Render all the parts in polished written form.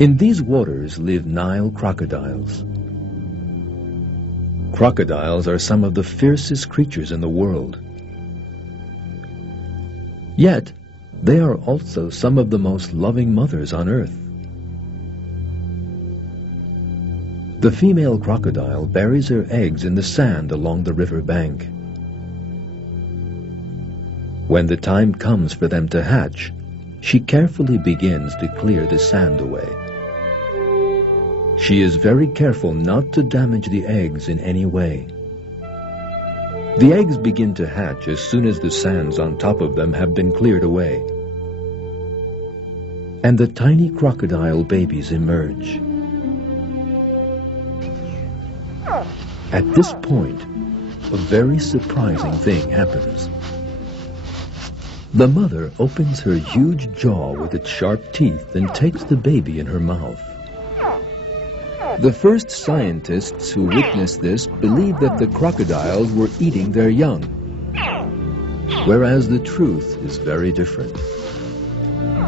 In these waters live Nile crocodiles. Crocodiles are some of the fiercest creatures in the world. Yet, they are also some of the most loving mothers on earth. The female crocodile buries her eggs in the sand along the river bank. When the time comes for them to hatch, she carefully begins to clear the sand away. She is very careful not to damage the eggs in any way. The eggs begin to hatch as soon as the sands on top of them have been cleared away. And the tiny crocodile babies emerge. At this point, a very surprising thing happens. The mother opens her huge jaw with its sharp teeth and takes the baby in her mouth. The first scientists who witnessed this believed that the crocodiles were eating their young, whereas the truth is very different.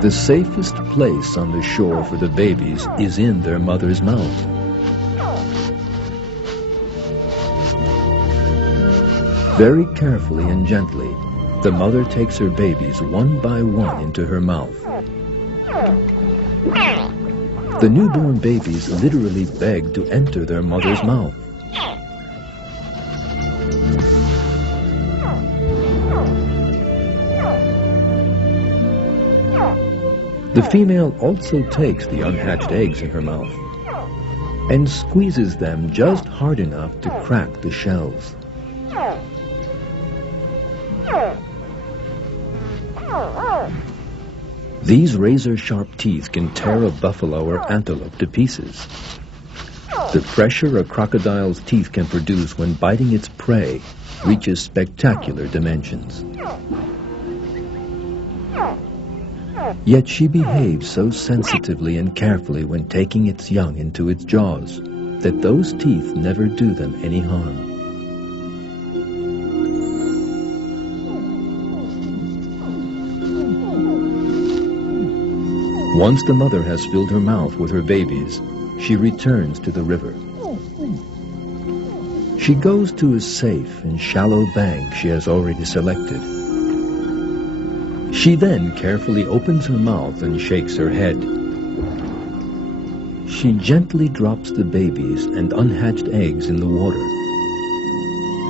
The safest place on the shore for the babies is in their mother's mouth. Very carefully and gently, the mother takes her babies one by one into her mouth. The newborn babies literally beg to enter their mother's mouth. The female also takes the unhatched eggs in her mouth and squeezes them just hard enough to crack the shells. These razor-sharp teeth can tear a buffalo or antelope to pieces. The pressure a crocodile's teeth can produce when biting its prey reaches spectacular dimensions. Yet she behaves so sensitively and carefully when taking its young into its jaws that those teeth never do them any harm. Once the mother has filled her mouth with her babies, she returns to the river. She goes to a safe and shallow bank she has already selected. She then carefully opens her mouth and shakes her head. She gently drops the babies and unhatched eggs in the water,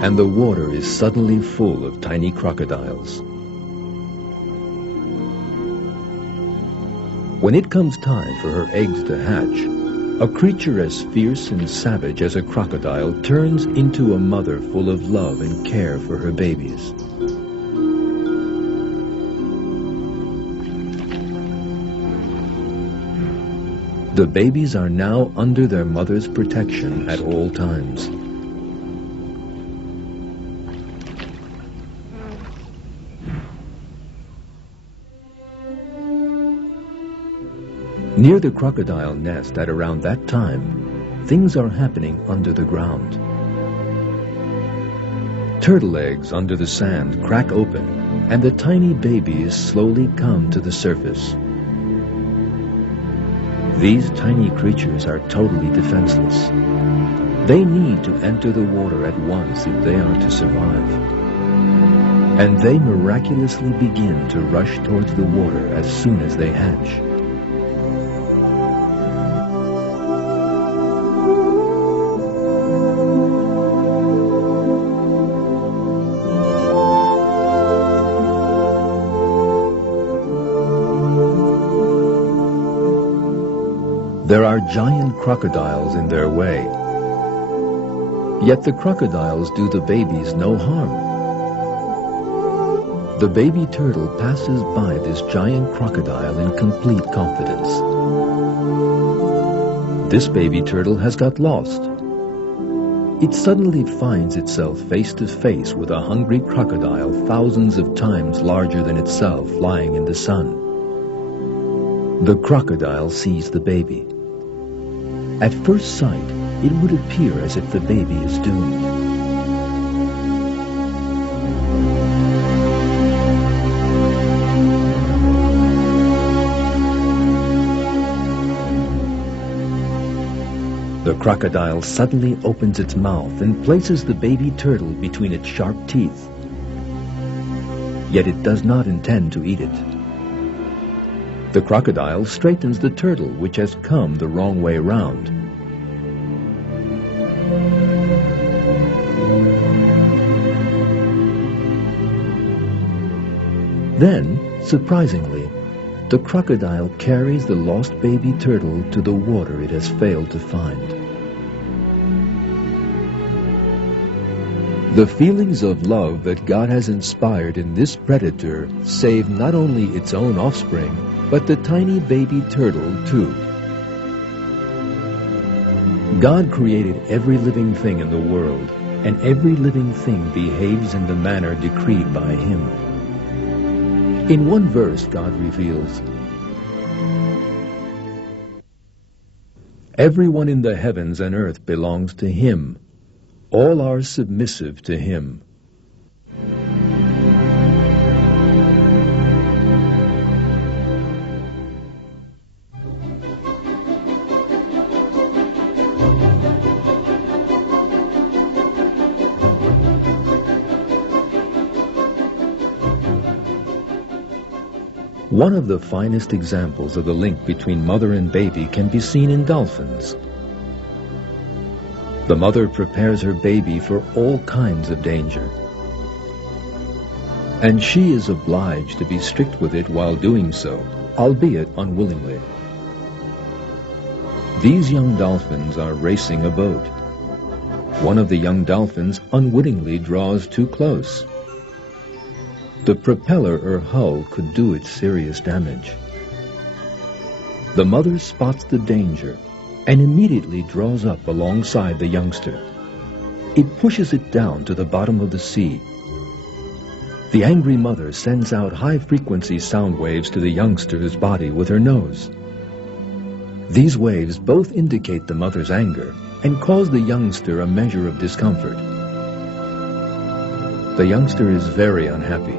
and the water is suddenly full of tiny crocodiles. When it comes time for her eggs to hatch, a creature as fierce and savage as a crocodile turns into a mother full of love and care for her babies. The babies are now under their mother's protection at all times. Near the crocodile nest at around that time, things are happening under the ground. Turtle eggs under the sand crack open, and the tiny babies slowly come to the surface. These tiny creatures are totally defenseless. They need to enter the water at once if they are to survive. And they miraculously begin to rush towards the water as soon as they hatch. There are giant crocodiles in their way. Yet the crocodiles do the babies no harm. The baby turtle passes by this giant crocodile in complete confidence. This baby turtle has got lost. It suddenly finds itself face to face with a hungry crocodile thousands of times larger than itself lying in the sun. The crocodile sees the baby. At first sight, it would appear as if the baby is doomed. The crocodile suddenly opens its mouth and places the baby turtle between its sharp teeth. Yet it does not intend to eat it. The crocodile straightens the turtle, which has come the wrong way round. Then, surprisingly, the crocodile carries the lost baby turtle to the water it has failed to find. The feelings of love that God has inspired in this predator save not only its own offspring, but the tiny baby turtle too. God created every living thing in the world, and every living thing behaves in the manner decreed by Him. In one verse, God reveals, "Everyone in the heavens and earth belongs to Him. All are submissive to Him." One of the finest examples of the link between mother and baby can be seen in dolphins. The mother prepares her baby for all kinds of danger, and she is obliged to be strict with it while doing so, albeit unwillingly. These young dolphins are racing a boat. One of the young dolphins unwittingly draws too close. The propeller or hull could do it serious damage. The mother spots the danger and immediately draws up alongside the youngster. It pushes it down to the bottom of the sea. The angry mother sends out high-frequency sound waves to the youngster's body with her nose. These waves both indicate the mother's anger and cause the youngster a measure of discomfort. The youngster is very unhappy.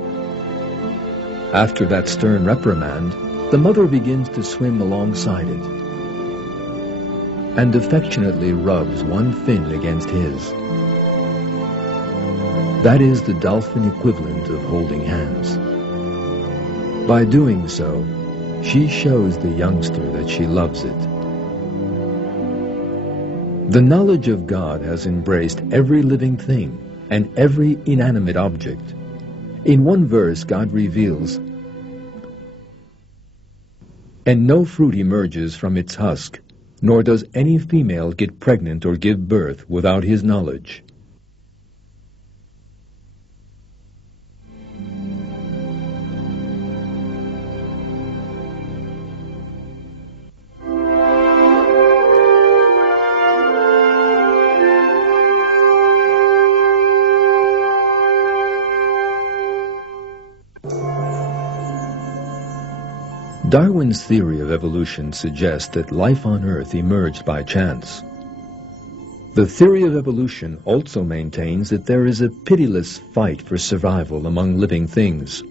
After that stern reprimand, the mother begins to swim alongside it and affectionately rubs one fin against his. That is the dolphin equivalent of holding hands. By doing so, she shows the youngster that she loves it. The knowledge of God has embraced every living thing and every inanimate object. In one verse, God reveals, "And no fruit emerges from its husk, nor does any female get pregnant or give birth without His knowledge." Darwin's theory of evolution suggests that life on Earth emerged by chance. The theory of evolution also maintains that there is a pitiless fight for survival among living things.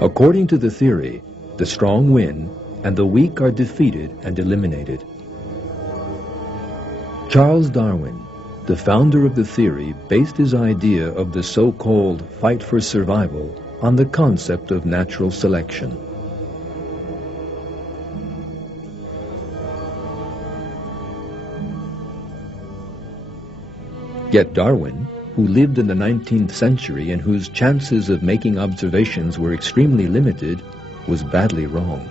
According to the theory, the strong win and the weak are defeated and eliminated. Charles Darwin, the founder of the theory, based his idea of the so-called fight for survival on the concept of natural selection. Yet Darwin, who lived in the 19th century and whose chances of making observations were extremely limited, was badly wrong.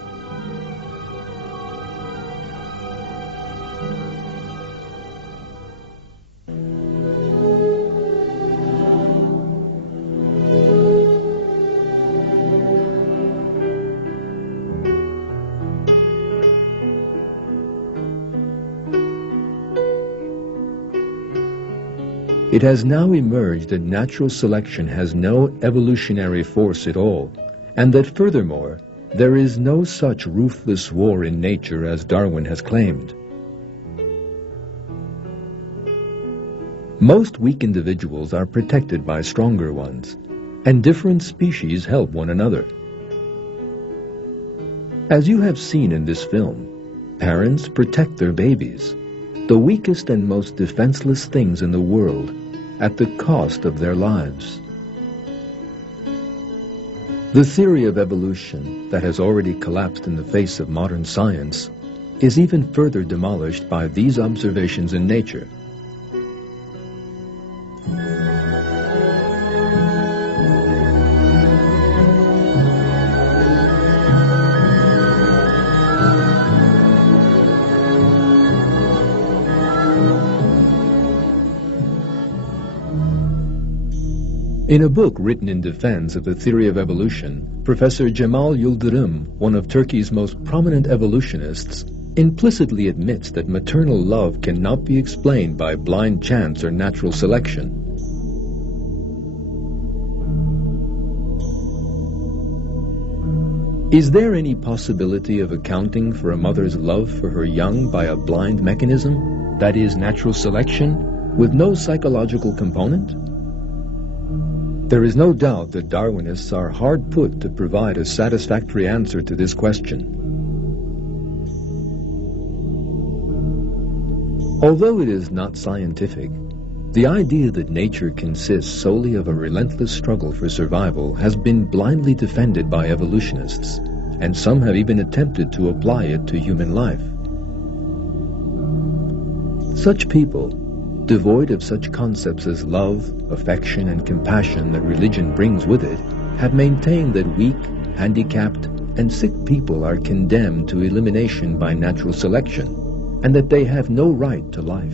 It has now emerged that natural selection has no evolutionary force at all, and that furthermore, there is no such ruthless war in nature as Darwin has claimed. Most weak individuals are protected by stronger ones, and different species help one another. As you have seen in this film, parents protect their babies, the weakest and most defenseless things in the world, at the cost of their lives. The theory of evolution that has already collapsed in the face of modern science is even further demolished by these observations in nature. In a book written in defense of the theory of evolution, Professor Cemal Yıldırım, one of Turkey's most prominent evolutionists, implicitly admits that maternal love cannot be explained by blind chance or natural selection. Is there any possibility of accounting for a mother's love for her young by a blind mechanism, that is, natural selection, with no psychological component? There is no doubt that Darwinists are hard put to provide a satisfactory answer to this question. Although it is not scientific, the idea that nature consists solely of a relentless struggle for survival has been blindly defended by evolutionists, and some have even attempted to apply it to human life. Such people, devoid of such concepts as love, affection, and compassion that religion brings with it, have maintained that weak, handicapped, and sick people are condemned to elimination by natural selection, and that they have no right to life.